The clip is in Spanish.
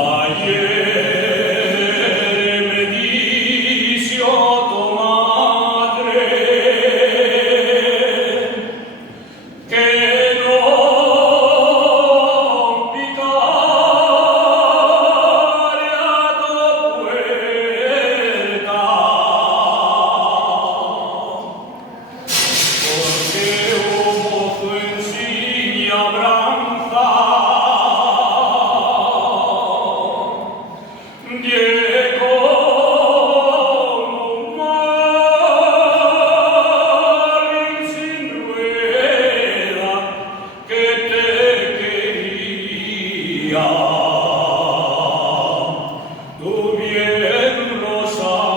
Ayer me dijo tu madre que no picaré a tu puerta, porque hubo tu ensiña branca. Diego Marín sin rueda que te quería, tú bien lo sabes.